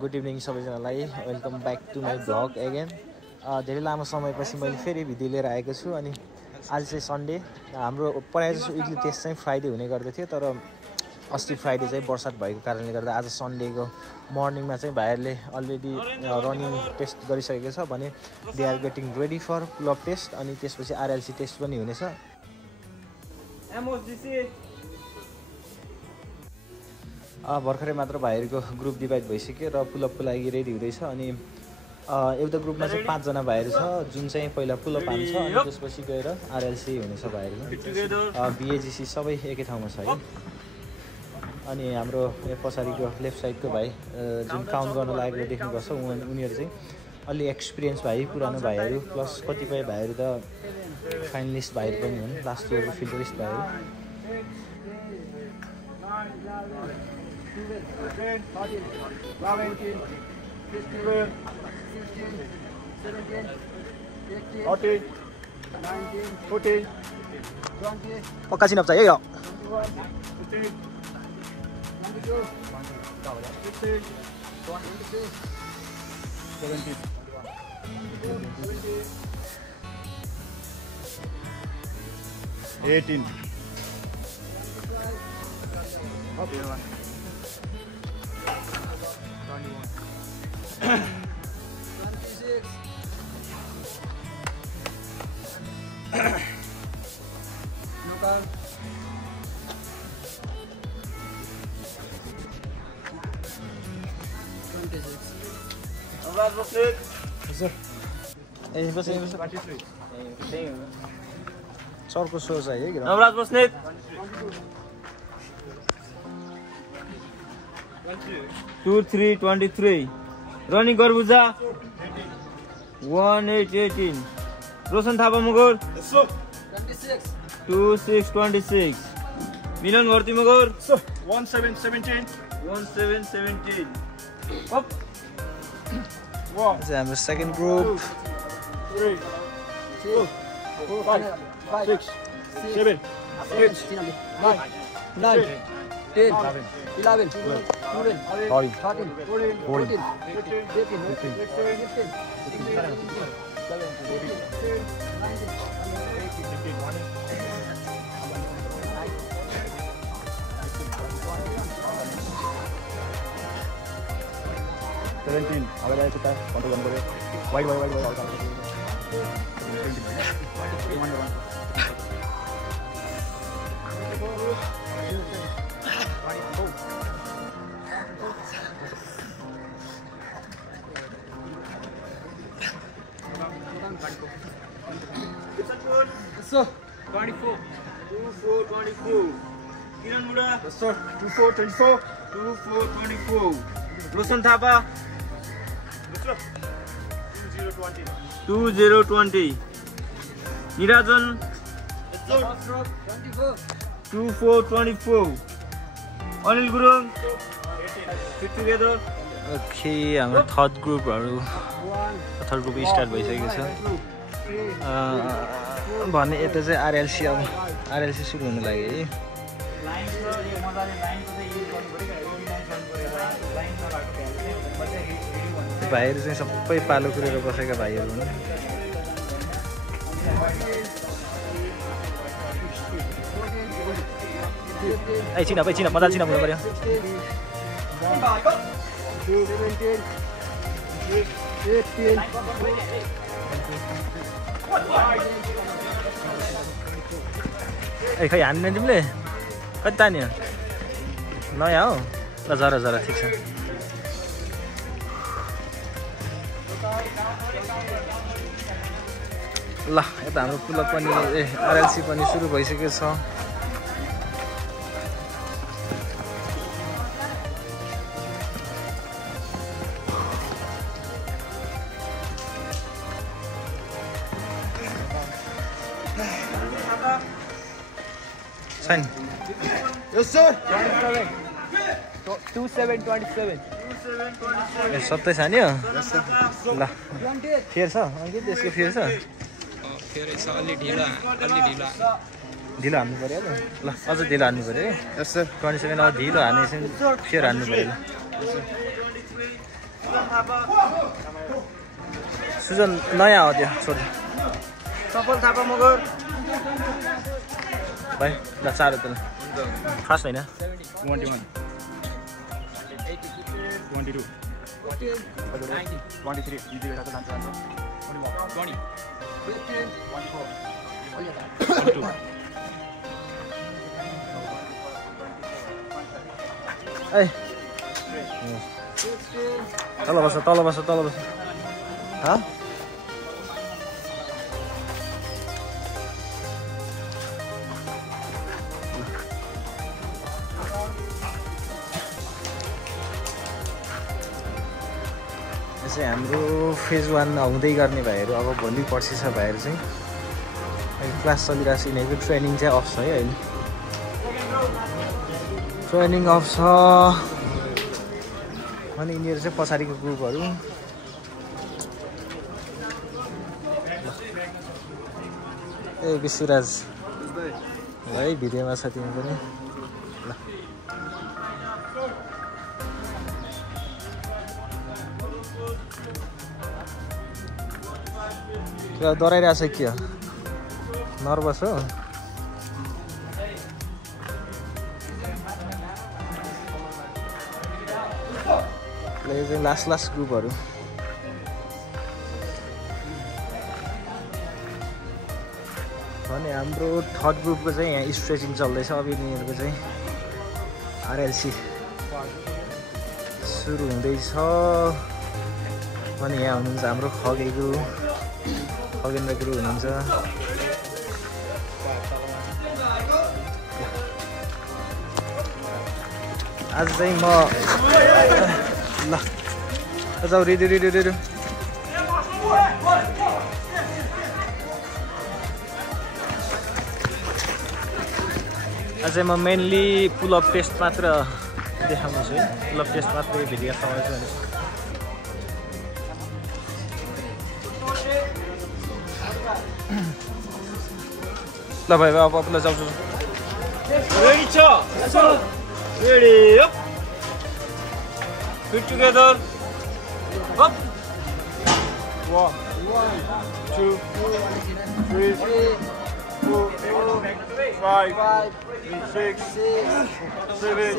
Good evening सबैजनालाई welcome back to my vlog again. धेरै लामो समयपछि मैले फेरि भिडियो लिएर आएको छु। अनि आज चाहिँ सन्डे, हाम्रो प्रायः जस्तो विकली टेस्ट चाहिँ फ्राइडे हुने गर्दथ्यो, तर अस्ति फ्राइडे चाहिँ बर्सात भएको कारणले गर्दा आज सन्डेको मर्निङमा चाहिँ भाइहरूले अलरेडी रनिङ टेस्ट गरिसकेको छ भने they are getting ready for pull up test. अनि त्यसपछि आरएलसी टेस्ट पनि हुनेछ। भर्खरै मात्र भाइहरूको ग्रुप डिभाइड भइसक्यो र पुलअपको लागि रेडी हुँदैछ। अनि एउटा ग्रुपमा चाहिँ 5 जना भाइहरू छ जुन चाहिँ पहिला पुलअप हान्छ अनि त्यसपछि गएर आरएलसी हुनेछ भाइहरूको। बिएजिसी सबै एकै ठाउँमा छ है। अनि हाम्रो यो पछाडिको लेफ्ट साइडको भाइ जुन काउन्ट गर्न लागेको देख्नुपर्छ, उनीहरू चाहिँ अलि एक्सपिरियन्स भाइ, पुरानो भाइहरू, प्लस कतिपय भाइहरू त फाइनलिस्ट भाइहरू पनि हुन्, लास्ट इयरको फिल्डरिस्ट भाइहरू। 我赶紧来，加油！ 18 सरको सो छ है। नवराज बस्नेत 2323 रनिङ गर्बुजा 1818 रोशन थापा मगर 2626 मिलन भर्ती मगर 1717 अप हाम्रो सेकेन्ड ग्रुप 3 4 5 6 7 8 9 10 11 12 13 14 15 17 अगाडि आएको त कन्ट्रोल गर्नु पर्यो। वाइड So 24 किरण मुडा 24 रोशन थापा 2020 निराजन 24 अनिल गुरुङ टुगेदर। ओके, हाम्रो थर्ड ग्रुप स्टार्ट भइसकेको छ भने यता चाहिँ आरएलसी सुरु हुनु लाग्यो है। भाइहरू चाहिँ सबै पालो कुरेर बसेका भाइहरू हुन्। चिना मजाले चिना हुनु पर्यो। ए खै हान्ने तिमीले कति तान्यो नयाँ हो ल। जरा ठिक छ। ल यता हाम्रो पुलअप पनि आरएलसी पनि सुरु भइसकेको छ। Yes sir. 2727 सबै छान्यो ल। फेर छ अङ्कित, त्यसको फेर छ। ढिलो हान्नु पऱ्यो ल। अझ ढिलो हान्नु पऱ्यो है। 27 अब ढिलो हाने फेर हान्नु पऱ्यो ल। सुजन नयाँ हो त्यो छोड सफल थापा मगर भाइ ल चार त फर्स्ट होइन 21 22 23 यी दुई वटा त जान्छ 20 ए तल बस चाहिँ हाम्रो फेज 1 हुँदै गर्ने भाइहरू अब भोलि पर्सि छ भाइहरू चाहिँ क्लास चलिरहेको छ यिनीहरूको ट्रेनिङ चाहिँ अफ छ है अहिले ट्रेनिङ अफ छ अनि यिनीहरू चाहिँ पछाडिको ग्रुपहरू ए विश्वराज है भिडियोमा छ तिमी पनि ल डराइरहेको छ के हो नर्भस हो यो चाहिँ लास्ट ग्रुपहरू अनि हाम्रो थर्ड ग्रुपको चाहिँ यहाँ स्ट्रेचिङ चल्दैछ अब यिनीहरूको चाहिँ आरएलसी सुरु हुँदैछ अनि यहाँ हुनुहुन्छ हाम्रो खगेन्द्र गुरु हुनुहुन्छ आज चाहिँ म ल जाऊ रेडी आज म मेनली पुलअप टेस्ट मात्र देखाउनेछु है पुलअप टेस्ट मात्र भिडियो देखाउँछु भने ल भाइ अब ल जाऊ रेडी छ ready up Put together. Up. 1 2 3 4 5 6 7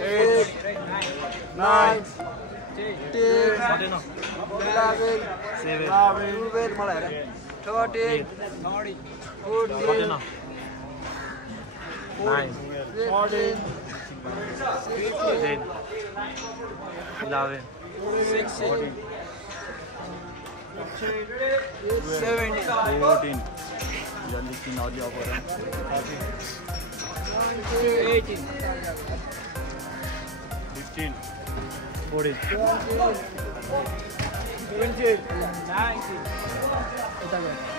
8 9 10 11 13 14 11 16 17 18 जल्दी 3 और जाओ पर 18 15 14 17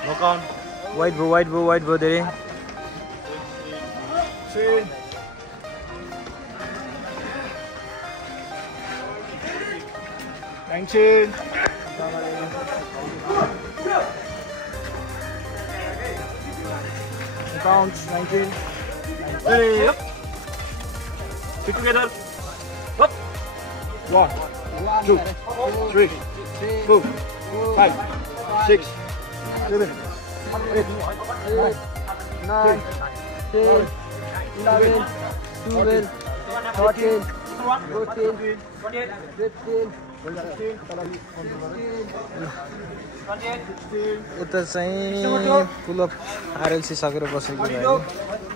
Look on. White bow there. 16 19 count 19 Ready, up. Put together. Up. 1 2 3 4 5 6 7 8 9 10 11 12 13 14 15 यता चाहिँ पुलअप आरएलसी सकेर बसेको भयो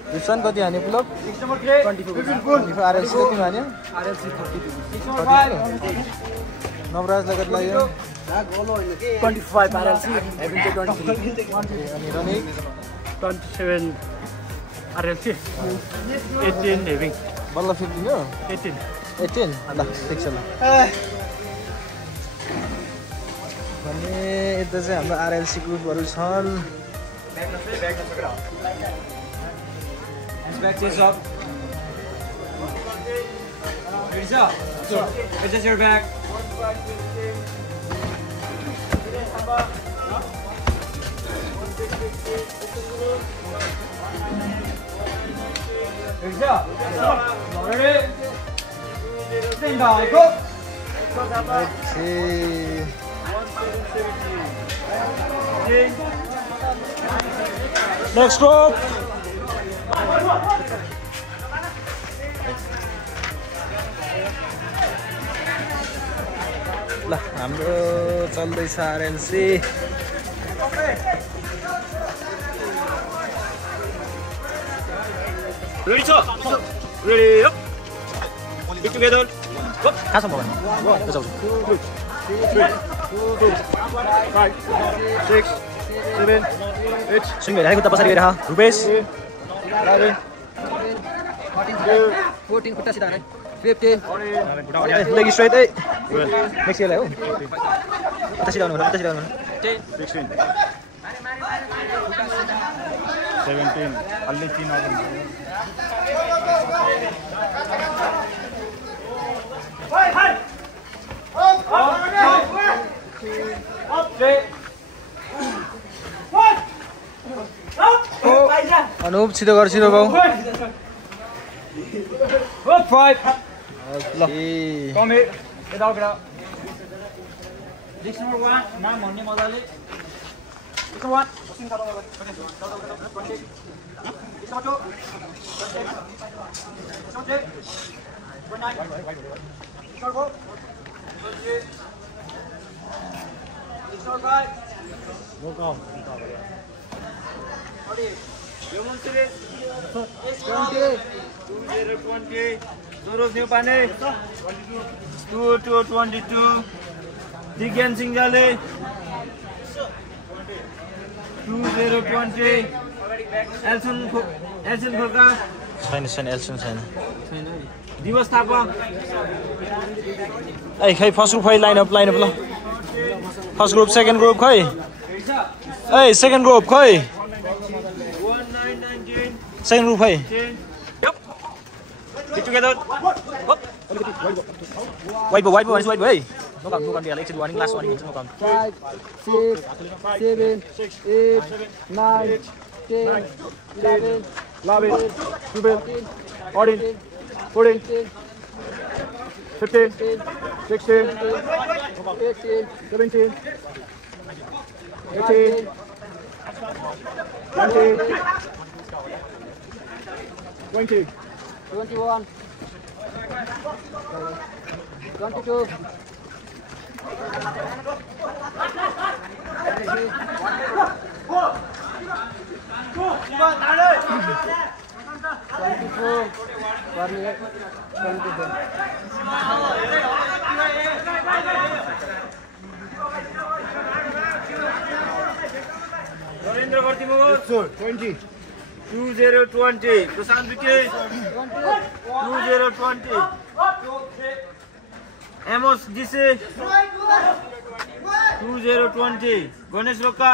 जुन कति हान्यो पुलअप 24 आरएलसी कति हान्यो RLC 32 नवराजलाई कति लाग्यो 25 RLC having 23 अनि रनिक 27 RLC 18 having बल्ल 15 हो 18 ल ठिक छ ल अनि यता चाहिँ हाम्रो आरएलसी ग्रुपहरू छन् Back chest up. Ready, sir? Adjust your back. Ready, sir? Ready? Stand by, go. Next group. ल हाम्रो चल्दैछ RLC Ready, sir? Ready, up. Big together. Up. खासमा भगवान One, 2, 3, 4, 5, 6, 7, 8, सुन भइरहेको त पछाडि गइरह रुपेश 11, 14 खुट्टा सिधा हाने 15 लेग स्ट्रेट ए नेक्स्ट गेलाई हो उता सिधा हुनु 16, 17, only 3 of them. अनुप छिटो गर छिटो गाउ 5 ल Come here. Get out, get out. This number 1. Now, money, motherly. This number 1. This number 2. This number 3. 9. This number 4. This number 5. No count. Demonstrate. 20. Suruh New Pane. 22. Digyan Singhale. 2020. Elson Khorka. छैन एल्सन छैन Divas Thapa. ए खै first group खै line up ल first group second group खै ए second group खै 1919. Second group खै 10. Yep. Get together. Up. White भयो है नो काउन्ट दिहाल एकचोटि वार्निङ लास्ट वार्निङ हुन्छ no count 5, 6, 7, 8, 9, 10, 11, 12, 14, 15, 16, 17, 18, 20, 21, 22, Narendra Vartimogor. 20. 2020. Prashant Vike. 2020. Amos Dise. 2020. Ganesh Roka.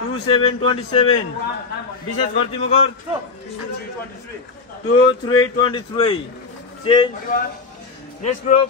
2727. Bishesh Vartimogor. 2323. Change. Next group.